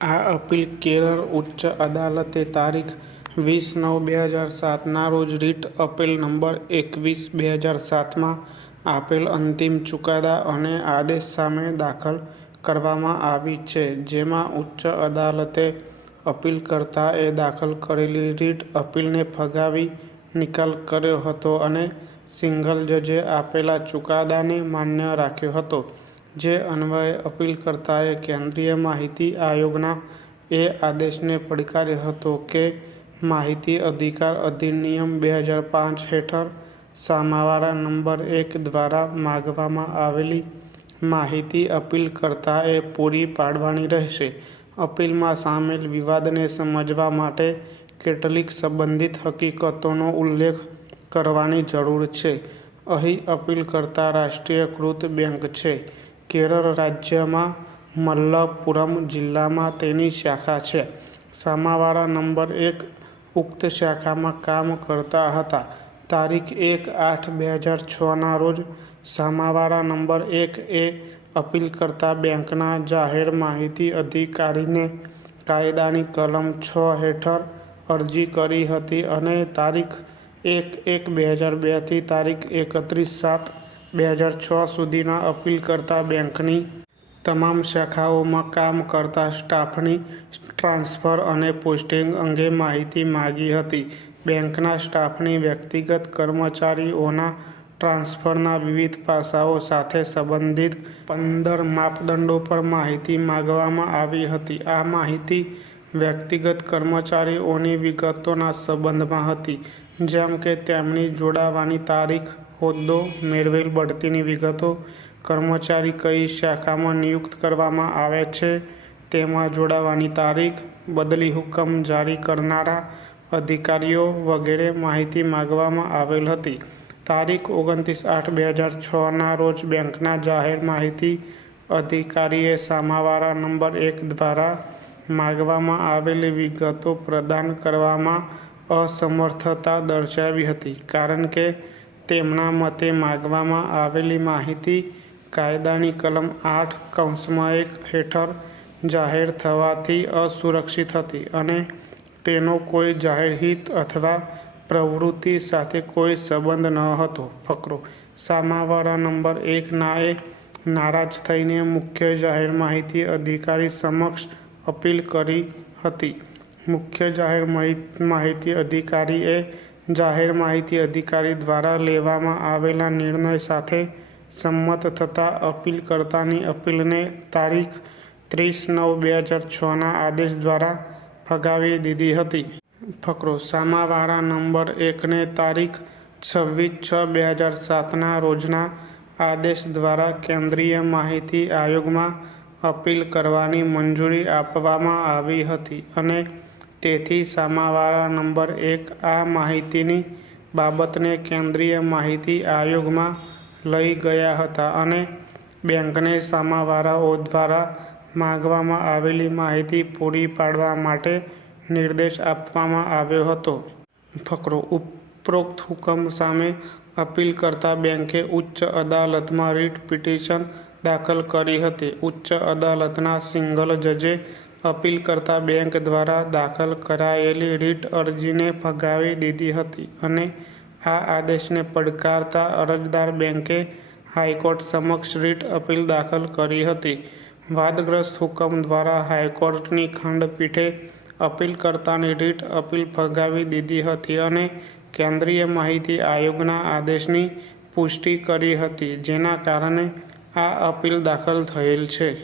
આ અપીલ કેરળ ઉચ્ચ અદાલતે તારીખ 20/9/2007ના રોજ રીટ અપીલ નંબર 21/2007માં આપેલ અંતિમ ચુકાદા અને આદેશ સામે દાખલ કરવામાં આવી છે, જેમાં ઉચ્ચ અદાલતે અપીલકર્તાએ દાખલ કરેલી રીટ અપીલને ફગાવી નિકાલ કર્યો હતો અને સિંગલ જજે આપેલા ચુકાદાને માન્ય રાખ્યો હતો, જે અન્વયે અપીલકર્તાએ કેન્દ્રીય માહિતી આયોગના એ આદેશને પડકાર્યો હતો કે માહિતી અધિકાર અધિનિયમ 2005 હેઠળ સામાવાળા નંબર 1 દ્વારા માગવામાં આવેલી માહિતી અપીલકર્તાએ પૂરી પાડવાની રહેશે. અપીલમાં સામેલ વિવાદને સમજવા માટે કેટલીક સંબંધિત હકીકતોનો ઉલ્લેખ કરવાની જરૂર છે. અહીં અપીલકર્તા રાષ્ટ્રીયકૃત બેંક છે. કેરળ રાજ્યમાં મલ્લપુરમ જિલ્લામાં તેની શાખા છે. સામાવાળા નંબર 1 ઉક્ત શાખામાં કામ કરતા હતા. તારીખ 1/8/2006ના રોજ સામાવાળા નંબર 1 એ અપીલકર્તા બેંકના જાહેર માહિતી અધિકારીને કાયદાની કલમ 6 હેઠળ અરજી કરી હતી અને તારીખ 1/1/2002 થી તારીખ 31/7/2006 સુધીના અપીલકર્તા બેંકની તમામ શાખાઓમાં કામ કરતા સ્ટાફની ટ્રાન્સફર અને પોસ્ટિંગ અંગે માહિતી માગી હતી. બેંકના સ્ટાફની વ્યક્તિગત કર્મચારીઓના ટ્રાન્સફરના વિવિધ પાસાઓ સાથે સંબંધિત 15 માપદંડો પર માહિતી માંગવામાં આવી હતી. આ માહિતી વ્યક્તિગત કર્મચારીઓની વિગતોના સંબંધમાં હતી, જેમ કે તેમની જોડાવાની તારીખ, હોદ્દો, મેળવેલ બઢતીની વિગતો, કર્મચારી કઈ શાખામાં નિયુક્ત કરવામાં આવે છે તેમાં જોડાવાની તારીખ, બદલી હુકમ જારી કરનારા અધિકારીઓ વગેરે માહિતી માંગવામાં આવેલ હતી. તારીખ 29/8/2006ના રોજ બેંકના જાહેર માહિતી અધિકારીએ સામાવાળા નંબર 1 દ્વારા માંગવામાં આવેલી વિગતો પ્રદાન કરવામાં અસમર્થતા દર્શાવી હતી, કારણ કે તેમના મતે માંગવામાં આવેલી માહિતી કાયદાની કલમ 8(1) હેઠળ જાહેર થવાથી અસુરક્ષિત હતી અને તેનો કોઈ જાહેર હિત અથવા પ્રવૃત્તિ સાથે કોઈ સંબંધ ન હતો. ફકરો: સામાવાળા નંબર 1 નાએ નારાજ થઈને મુખ્ય જાહેર માહિતી અધિકારી સમક્ષ અપીલ કરી હતી. મુખ્ય જાહેર માહિતી અધિકારીએ જાહેર માહિતી અધિકારી દ્વારા લેવામાં આવેલા નિર્ણય સાથે સંમત થતાં અપીલકર્તાની અપીલને તારીખ 30/9/2006ના આદેશ દ્વારા ફગાવી દીધી હતી. ફકરો: સામાવાળા નંબર 1ને તારીખ 26/6/2007ના રોજના આદેશ દ્વારા કેન્દ્રીય માહિતી આયોગમાં અપીલ કરવાની મંજૂરી આપવામાં આવી હતી અને તેથી સામાવાળા નંબર 1 આ માહિતીની બાબતને કેન્દ્રીય માહિતી આયોગમાં લઈ ગયા હતા અને બેંકને સામાવાળાઓ દ્વારા માંગવામાં આવેલી માહિતી પૂરી પાડવા માટે નિર્દેશ આપવામાં આવ્યો હતો. ફકરો: ઉપરોક્ત હુકમ સામે અપીલકર્તા બેંકે ઉચ્ચ અદાલતમાં રીટ પિટિશન દાખલ કરી હતી. ઉચ્ચ અદાલતના સિંગલ જજે અપીલકર્તા બેંક દ્વારા દાખલ કરાયેલી રીટ અરજીને ફગાવી દીધી હતી અને આ આદેશને પડકારતા અરજદાર બેંકે હાઈકોર્ટ સમક્ષ રીટ અપીલ દાખલ કરી હતી. વાદગ્રસ્ત હુકમ દ્વારા હાઈકોર્ટની ખંડપીઠે અપીલકર્તાની રીટ અપીલ ફગાવી દીધી હતી અને કેન્દ્રીય માહિતી આયોગના આદેશની પુષ્ટિ કરી હતી, જેના કારણે આ અપીલ દાખલ થયેલ છે.